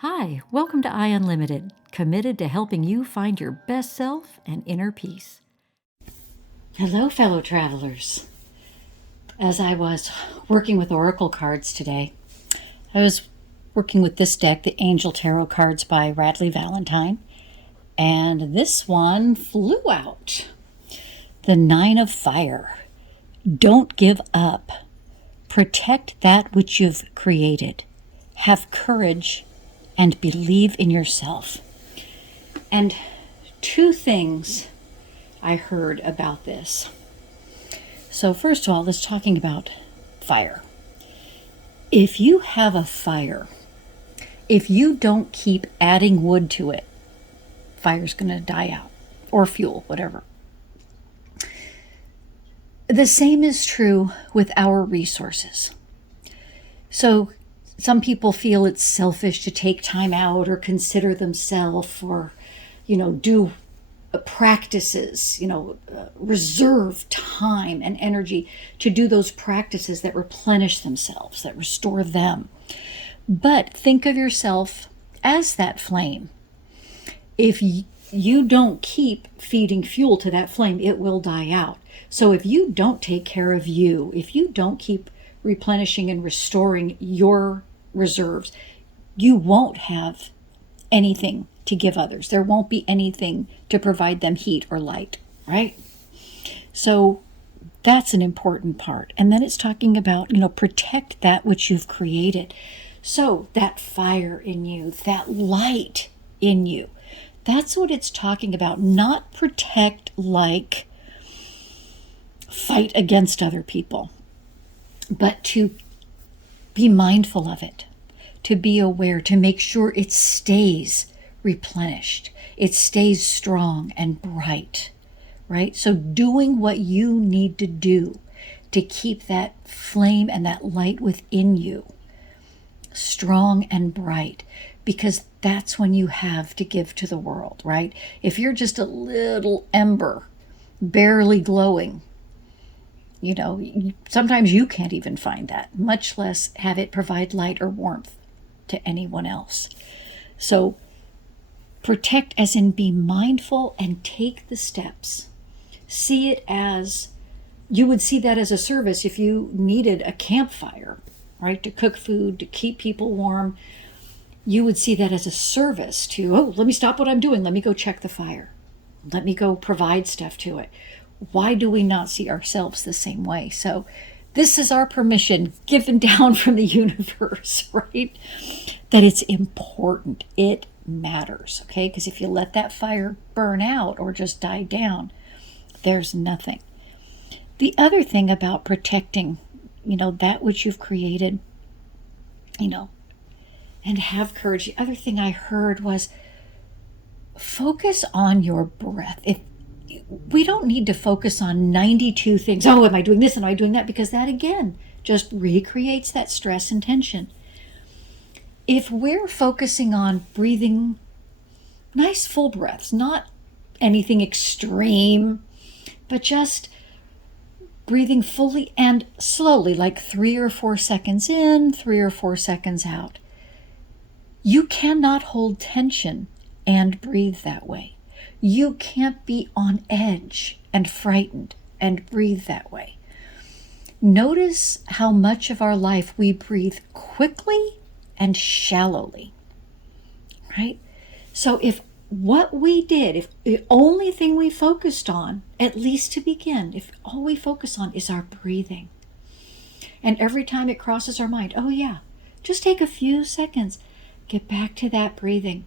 Hi, welcome to I Unlimited, committed to helping you find your best self and inner peace. Hello, fellow travelers. As I was working with Oracle cards today, I was working with this deck, the Angel Tarot cards by Radleigh Valentine, and this one flew out. The Nine of Fire. Don't give up. Protect that which you've created. Have courage and believe in yourself. And two things I heard about this. So first of all, let's talking about fire. If you have a fire, if you don't keep adding wood to it, fire's going to die out, or fuel, whatever. The same is true with our resources. So some people feel it's selfish to take time out or consider themselves or, do practices, reserve time and energy to do those practices that replenish themselves, that restore them. But think of yourself as that flame. If you don't keep feeding fuel to that flame, it will die out. So if you don't take care of you, if you don't keep replenishing and restoring your reserves, you won't have anything to give others. There won't be anything to provide them heat or light, right? So that's an important part. And then it's talking about, protect that which you've created. So that fire in you, that light in you, that's what it's talking about. Not protect like fight against other people, but to be mindful of it, to be aware, to make sure it stays replenished, it stays strong and bright, right? So doing what you need to do to keep that flame and that light within you strong and bright, because that's when you have to give to the world, right? If you're just a little ember, barely glowing, sometimes you can't even find that, much less have it provide light or warmth to anyone else. So protect as in be mindful and take the steps. See it as, you would see that as a service if you needed a campfire, right? To cook food, to keep people warm. You would see that as a service to, let me stop what I'm doing. Let me go check the fire. Let me go provide stuff to it. Why do we not see ourselves the same way? So this is our permission given down from the universe, right? That it's important. It matters, okay? Because if you let that fire burn out or just die down, there's nothing. The other thing about protecting, that which you've created, and have courage. The other thing I heard was focus on your breath. We don't need to focus on 92 things. Am I doing this and am I doing that? Because that, again, just recreates that stress and tension. If we're focusing on breathing nice full breaths, not anything extreme, but just breathing fully and slowly, like 3 or 4 seconds in, 3 or 4 seconds out. You cannot hold tension and breathe that way. You can't be on edge and frightened and breathe that way. Notice how much of our life we breathe quickly and shallowly, right? So if what we did, if the only thing we focused on, at least to begin, if all we focus on is our breathing, and every time it crosses our mind, just take a few seconds, get back to that breathing.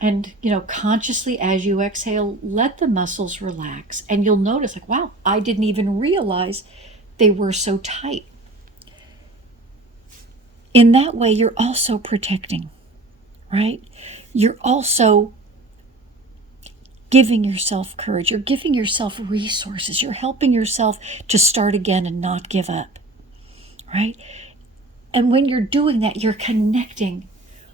And, consciously as you exhale, let the muscles relax. And you'll notice wow, I didn't even realize they were so tight. In that way, you're also protecting, right? You're also giving yourself courage. You're giving yourself resources. You're helping yourself to start again and not give up, right? And when you're doing that, you're connecting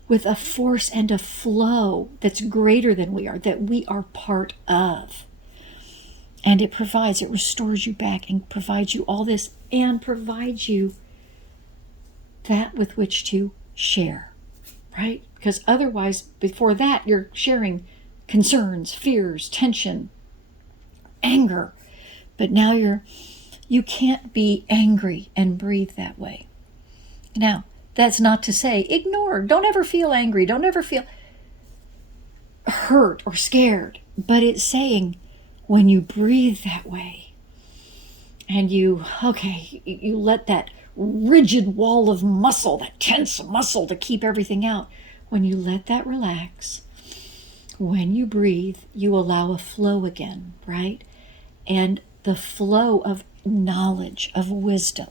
with a force and a flow that's greater than we are, that we are part of. And it restores you back and provides you all this and provides you that with which to share, right? Because otherwise, before that, you're sharing concerns, fears, tension, anger. But now you can't be angry and breathe that way. Now, that's not to say ignore, don't ever feel angry, don't ever feel hurt or scared. But it's saying when you breathe that way and you let that rigid wall of muscle, that tense muscle to keep everything out, when you let that relax, when you breathe, you allow a flow again, right? And the flow of knowledge, of wisdom,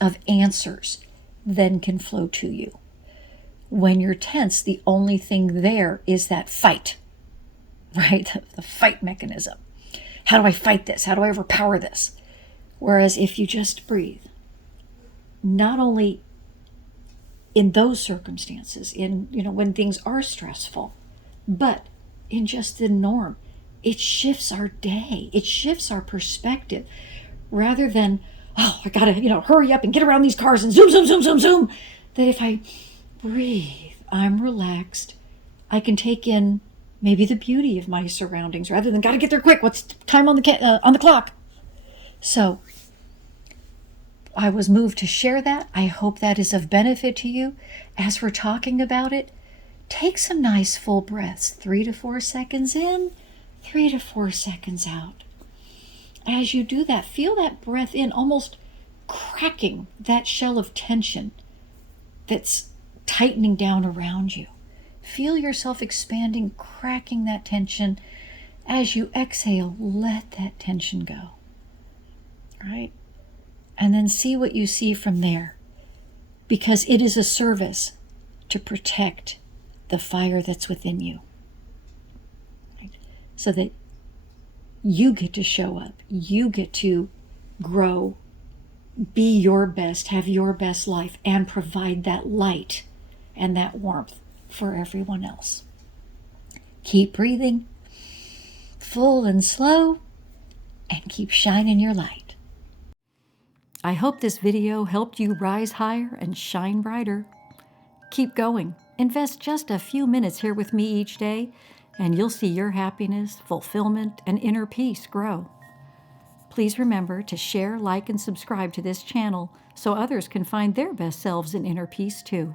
of answers then can flow to you. When you're tense, the only thing there is that fight, right? The fight mechanism. How do I fight this? How do I overpower this? Whereas if you just breathe, not only in those circumstances, when things are stressful, but in just the norm, it shifts our day. It shifts our perspective. Rather than, oh, I gotta, hurry up and get around these cars and zoom, zoom, zoom, zoom, zoom. That if I breathe, I'm relaxed, I can take in maybe the beauty of my surroundings rather than gotta get there quick. What's the time on the clock? So I was moved to share that. I hope that is of benefit to you. As we're talking about it, take some nice full breaths, 3 to 4 seconds in, 3 to 4 seconds out. As you do that, feel that breath in, almost cracking that shell of tension that's tightening down around you. Feel yourself expanding, cracking that tension. As you exhale, let that tension go. Right? And then see what you see from there. Because it is a service to protect the fire that's within you. Right? So that you get to show up. You get to grow, be your best, have your best life, and provide that light and that warmth for everyone else. Keep breathing, full and slow, and keep shining your light. I hope this video helped you rise higher and shine brighter. Keep going. Invest just a few minutes here with me each day, and you'll see your happiness, fulfillment, and inner peace grow. Please remember to share, like, and subscribe to this channel so others can find their best selves in inner peace too.